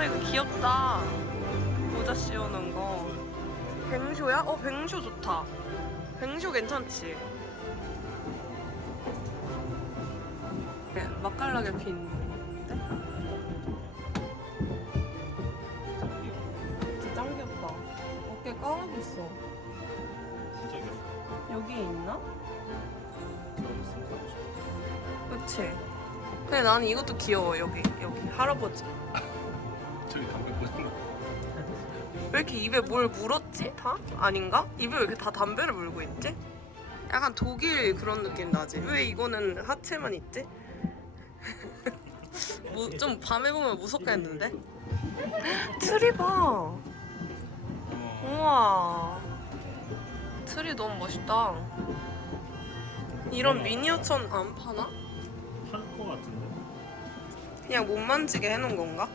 아 이거 귀엽다. 모자 씌워놓은 거. 뱅쇼야? 어 뱅쇼 좋다. 뱅쇼 괜찮지? 네, 맛깔나게 핀데? 진짜 짱 귀엽다. 어깨 까마귀있어 진짜 귀엽다. 여기에 있나? 그치? 근데 나는 이것도 귀여워 여기 여기 할아버지 왜 이렇게 입에 뭘 물었지? 다? 아닌가? 입에 왜 이렇게 다 담배를 물고 있지? 약간 독일 그런 느낌 나지? 왜 이거는 하체만 있지? 뭐, 좀 밤에 보면 무섭겠는데? 트리 봐 어, 우와 트리 너무 멋있다 이런 미니어처는 안 파나? 팔거 같은데. 그냥 못 만지게 해놓은 건가?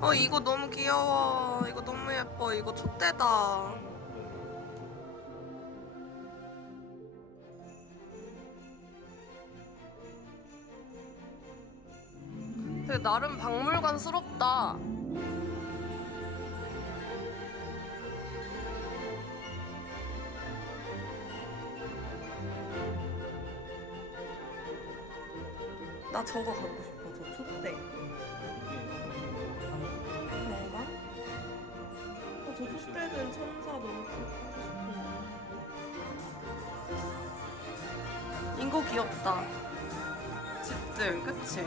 어 이거 너무 귀여워. 이거 너무 예뻐. 이거 촛대다. 되게 나름 박물관스럽다. 나 저거 갖고 저 촛대는 천사 너무 귀엽고 이거 귀엽다 집들 그치?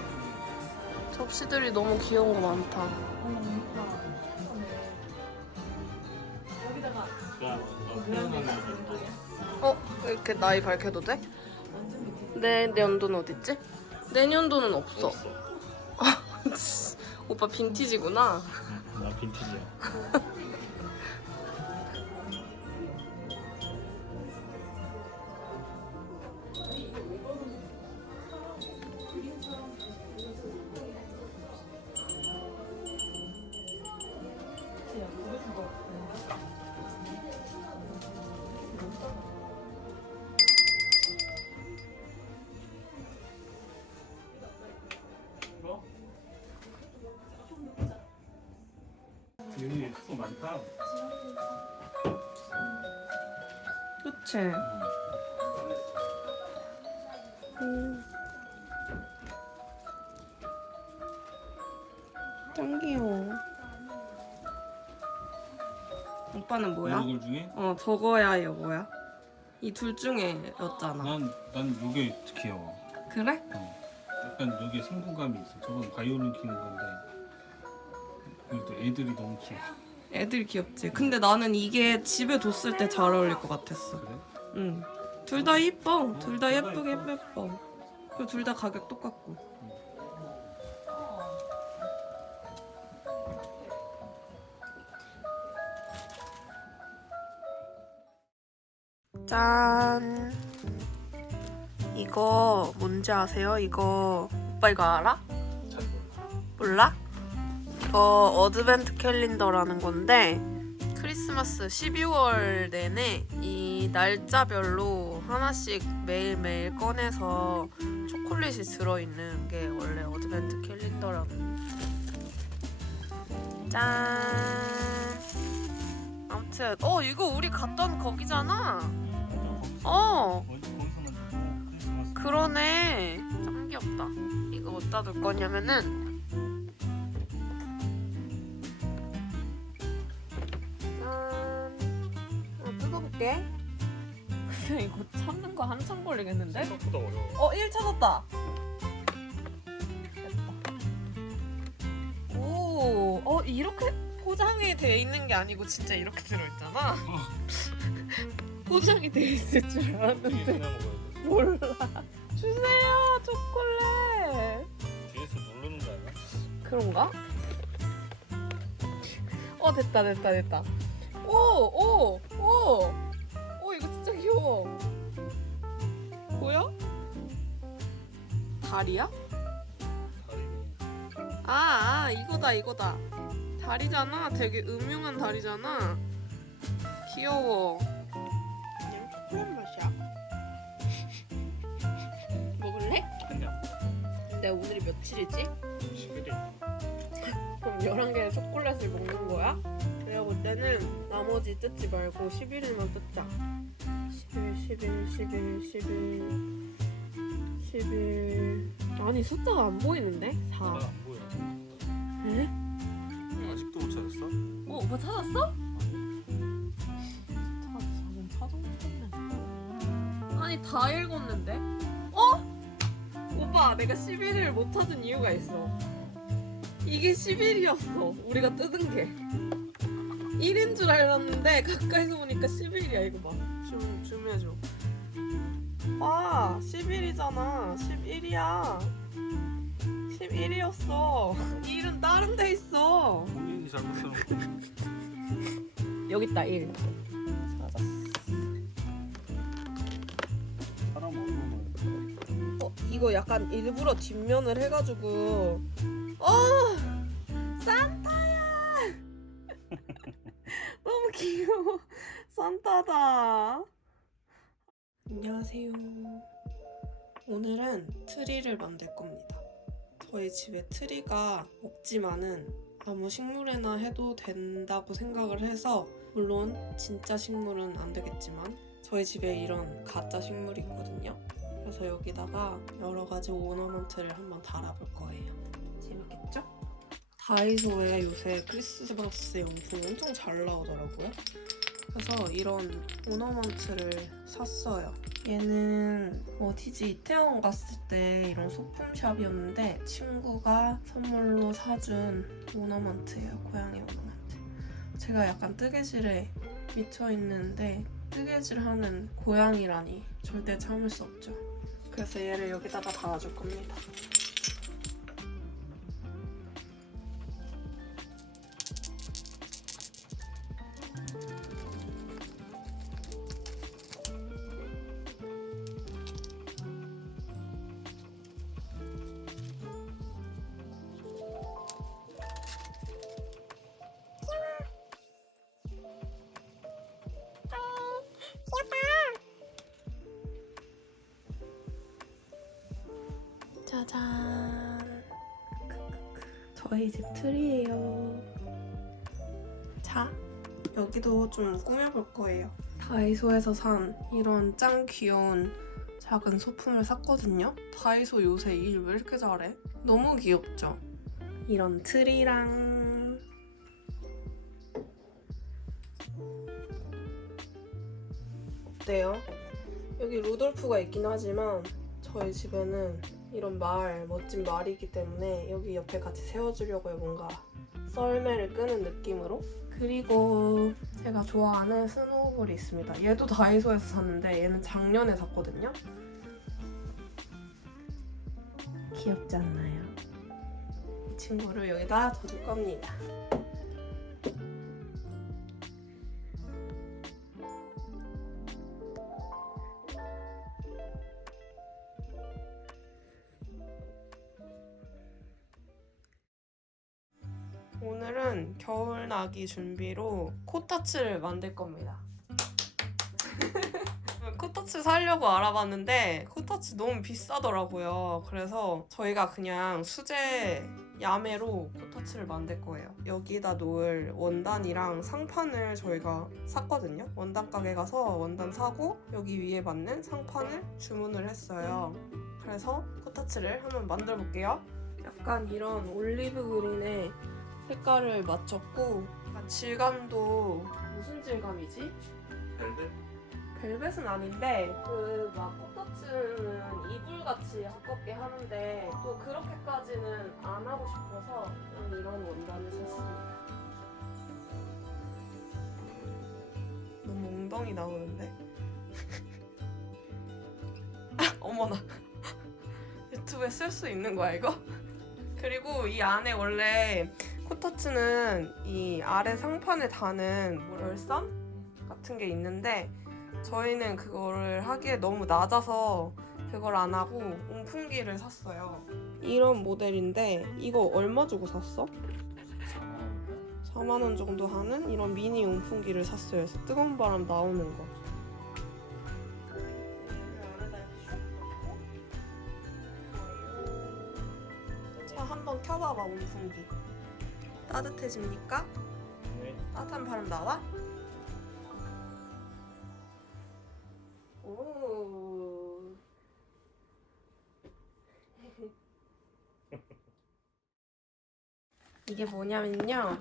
접시들이 너무 귀여운 거 많다 야, 어, 태어나는 거 어? 이렇게 나이 밝혀도 돼? 내 연도는 어딨지? 내년도는 없어 없어. 오빠 빈티지구나 나 빈티지야. 많다. 그치? 음. 짱 귀여워. 오빠는 뭐야? 얼굴 중에 어 저거야 이거야? 이 둘 중에 였잖아. 난, 난 요게 귀여워. 그래? 어. 약간 여기에 생동감이 있어. 저건 바이올린 키는 건데. 그래도 애들이 너무 귀여워. 애들 귀엽지. 근데 나는 이게 집에 뒀을 때 잘 어울릴 것 같았어. 그래? 응. 둘 다 이뻐. 어, 둘다 둘다 예쁘게. 예뻐. 그리고 둘 다 가격 똑같고. 짠. 이거 뭔지 아세요? 이거 오빠 이거 알아? 잘 몰라. 몰라? 이거 어드벤트 캘린더라는 건데 크리스마스 12월 내내 이 날짜별로 하나씩 매일매일 꺼내서 초콜릿이 들어있는 게 원래 어드벤트 캘린더라는 짠 아무튼 어 이거 우리 갔던 거기잖아 어. 그러네. 짱 귀엽다. 이거 어디다 둘 거냐면은 어, 뜯어볼게. 근데 이거 찾는 거 한참 걸리겠는데? 생각보다 어려워. 어, 1 찾았다. 됐다. 오, 어 이렇게 포장이 돼 있는 게 아니고 진짜 이렇게 들어있잖아. 포장이 돼 있을 줄 알았는데. 그냥 먹어야 돼. 몰라. 주세요, 초콜릿. 뒤에서 누르는 거 아니야? 그런가? 어, 됐다, 됐다, 됐다. 오, 오, 오. 귀여워. 보여? 다리야? 다리. 아, 아, 이거다, 이거다. 다리잖아. 되게 음흉한 다리잖아. 귀여워. 그냥 초콜릿 맛이야. 먹을래? 그냥. 근데 오늘이 며칠이지? 11일. 그럼 11개의 초콜릿을 먹는 거야? 내가 볼 때는 나머지 뜯지 말고 11일만 뜯자 11, 11, 11, 11 11 아니 숫자가 안 보이는데? 4안 보여. 에? 아직도 못 찾았어? 어? 오빠 찾았어? 찾았으면 찾았네 아니 다 읽었는데? 어? 오빠 내가 11을 못 찾은 이유가 있어 이게 11이었어 우리가 뜯은 게 1인 줄 알았는데 가까이서 보니까 11이야 이거 봐 줌, 줌해줘. 아 11이잖아. 11이야. 11이었어. 1은 다른 데 있어. 본인이 잘못 써놓고. 여기 있다 1 찾았어 사람 얼굴만. 어, 이거 약간 일부러 뒷면을 해가지고. 어 산타야! 너무 귀여워. 산타다 안녕하세요 오늘은 트리를 만들 겁니다 저희 집에 트리가 없지만은 아무 식물에나 해도 된다고 생각을 해서 물론 진짜 식물은 안 되겠지만 저희 집에 이런 가짜 식물이 있거든요 그래서 여기다가 여러 가지 오너먼트를 한번 달아볼 거예요. 재밌겠죠? 다이소에 요새 크리스마스 용품이 엄청 잘 나오더라고요. 그래서 이런 오너먼트를 샀어요. 얘는 어디지 이태원 갔을 때 이런 소품샵이었는데 친구가 선물로 사준 오너먼트예요. 고양이 오너먼트. 제가 약간 뜨개질에 미쳐 있는데 뜨개질하는 고양이라니 절대 참을 수 없죠. 그래서 얘를 여기다가 달아줄 겁니다. 짜잔. 저희 집 트리예요. 자, 여기도 좀 꾸며볼 거예요. 다이소에서 산 이런 짱 귀여운 작은 소품을 샀거든요. 다이소 요새 일 왜 이렇게 잘해? 너무 귀엽죠? 이런 트리랑 어때요? 여기 루돌프가 있긴 하지만 저희 집에는 이런 말, 멋진 말이기 때문에 여기 옆에 같이 세워주려고요. 뭔가 썰매를 끄는 느낌으로. 그리고 제가 좋아하는 스노우볼이 있습니다. 얘도 다이소에서 샀는데 얘는 작년에 샀거든요. 귀엽지 않나요? 이 친구를 여기다 둬줄 겁니다. 나기 준비로 코타츠를 만들 겁니다. 코타츠 사려고 알아봤는데 코타츠 너무 비싸더라고요. 그래서 저희가 그냥 수제 야매로 코타츠를 만들 거예요. 여기다 놓을 원단이랑 상판을 저희가 샀거든요. 원단 가게 가서 원단 사고 여기 위에 맞는 상판을 주문을 했어요. 그래서 코타츠를 한번 만들어 볼게요. 약간 이런 올리브 그린의 색깔을 맞췄고 약간 질감도 무슨 질감이지? 벨벳? 벨벳은 아닌데 그막 코터츠는 이불같이 두껍게 하는데 또 그렇게까지는 안 하고 싶어서 이런 원단을 샀습니다. 너무 엉덩이 나오는데? 아, 어머나 유튜브에 쓸 수 있는 거야 이거? 그리고 이 안에 원래 코터츠는 이 아래 상판에 다는 뭐 열선 같은 게 있는데 저희는 그거를 하기에 너무 낮아서 그걸 안 하고 온풍기를 샀어요. 이런 모델인데 이거 얼마 주고 샀어? 4만 원 정도 하는 이런 미니 온풍기를 샀어요. 그래서 뜨거운 바람 나오는 거. 따뜻해집니까? 네. 따뜻한 바람 나와? 오. 이게 뭐냐면요.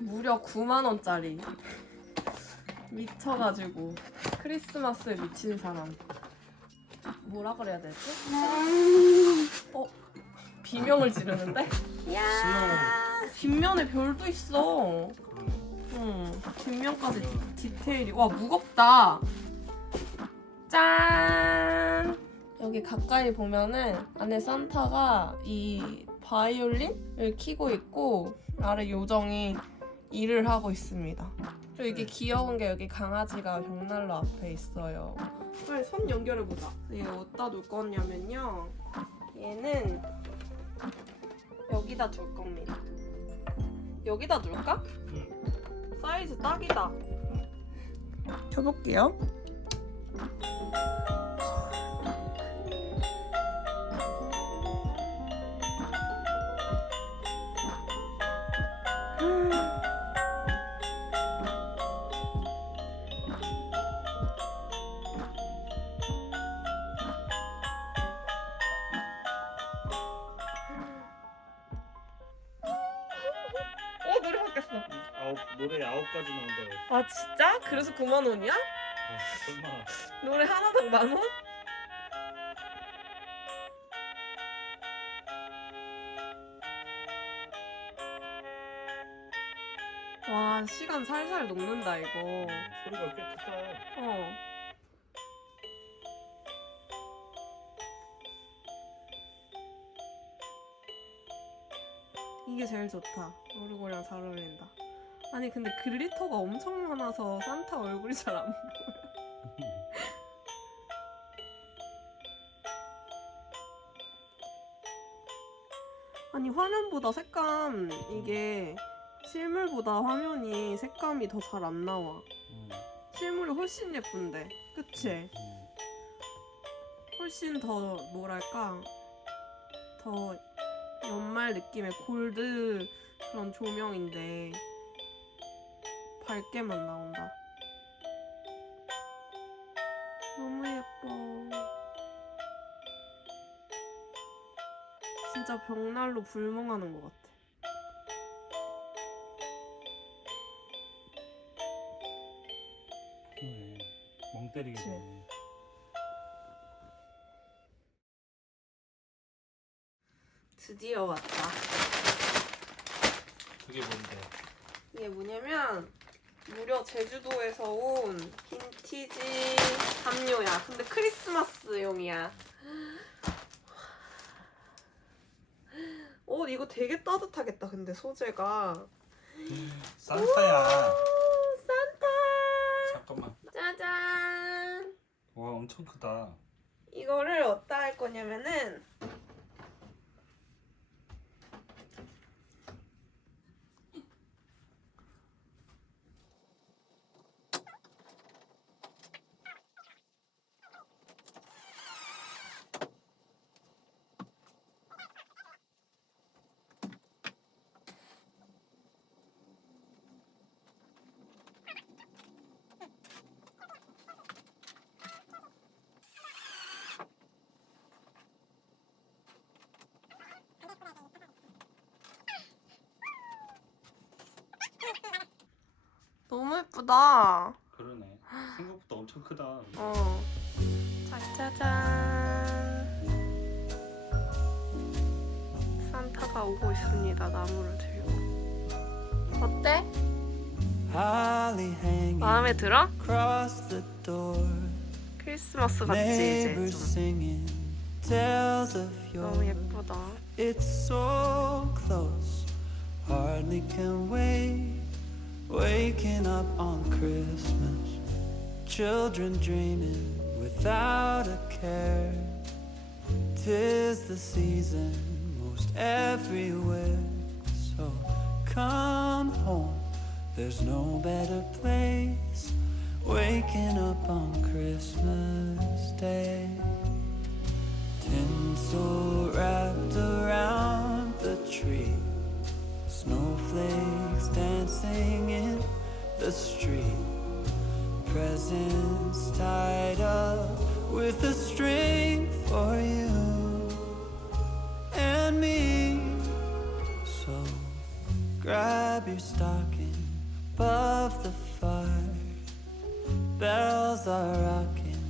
무려 9만 원짜리. 미쳐가지고 크리스마스에 미친 사람. 뭐라 그래야 되지? 어? 비명을 지르는데? 야 뒷면에 별도 있어. 응, 뒷면까지 디, 디테일이. 와, 무겁다. 짠! 여기 가까이 보면은 안에 산타가 이 바이올린을 키고 있고 아래 요정이 일을 하고 있습니다. 그리고 이게 귀여운 게 여기 강아지가 벽난로 앞에 있어요. 빨리 손 연결해 보자. 얘 어디다 둘 거냐면요. 얘는 여기다 둘 겁니다. 여기다 둘까? 사이즈 딱이다. 켜볼게요. 노래 아홉 가지 나온다고 했어. 아 진짜? 그래서 9만 원이야? 아, 설마. 노래 하나당 만 원? 와 시간 살살 녹는다 이거. 소리가 꽤 크다. 어. 이게 제일 좋다. 얼굴이랑 잘 어울린다. 아니 근데 글리터가 엄청 많아서 산타 얼굴이 잘 안 보여. 아니 화면보다 색감 이게 실물보다 화면이 색감이 더 잘 안 나와. 음, 실물이 훨씬 예쁜데, 그치? 음. 훨씬 더 뭐랄까 더 연말 느낌의 골드 그런 조명인데 밝게만 나온다. 너무 예뻐. 진짜 벽난로 불멍하는 것 같아. 멍 때리게 그치. 되네. 드디어 왔다. 그게 뭔데? 이게 뭐냐면 무려 제주도에서 온 빈티지 담요야. 근데 크리스마스용이야. 어 이거 되게 따뜻하겠다. 근데 소재가. 산타야. 오, 산타. 잠깐만. 짜잔. 와 엄청 크다. 이거를 어디다 할 거냐면은 너무 예쁘다. 그러네. 생각보다 엄청 크다. 어. 짜자잔. 산타가 오고 있습니다. 나무를 들고. 어때? 마음에 들어? 크리스마스 같지 이제 좀. 너무. 예쁘다. Waking up on Christmas, children dreaming without a care. Tis the season most everywhere. So come home, there's no better place. Waking up on Christmas Day. Tinsel wrapped Snowflakes dancing in the street. Presents tied up with a string for you and me. So grab your stocking above the fire. Bells are rocking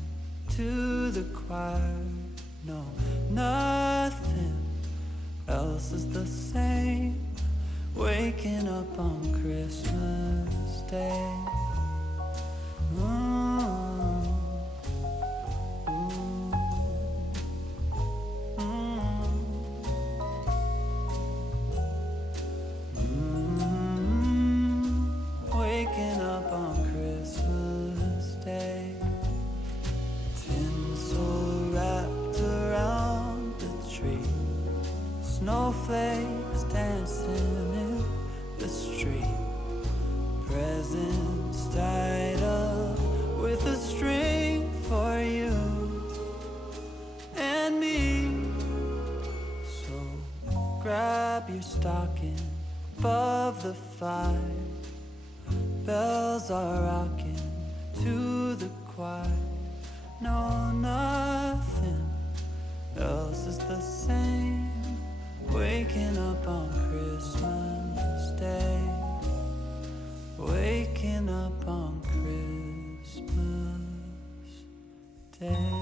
to the choir. No, nothing else is the same. Waking up on Christmas Day. Above the fire. Bells are rocking to the choir. No, nothing else is the same. Waking up on Christmas Day. Waking up on Christmas Day.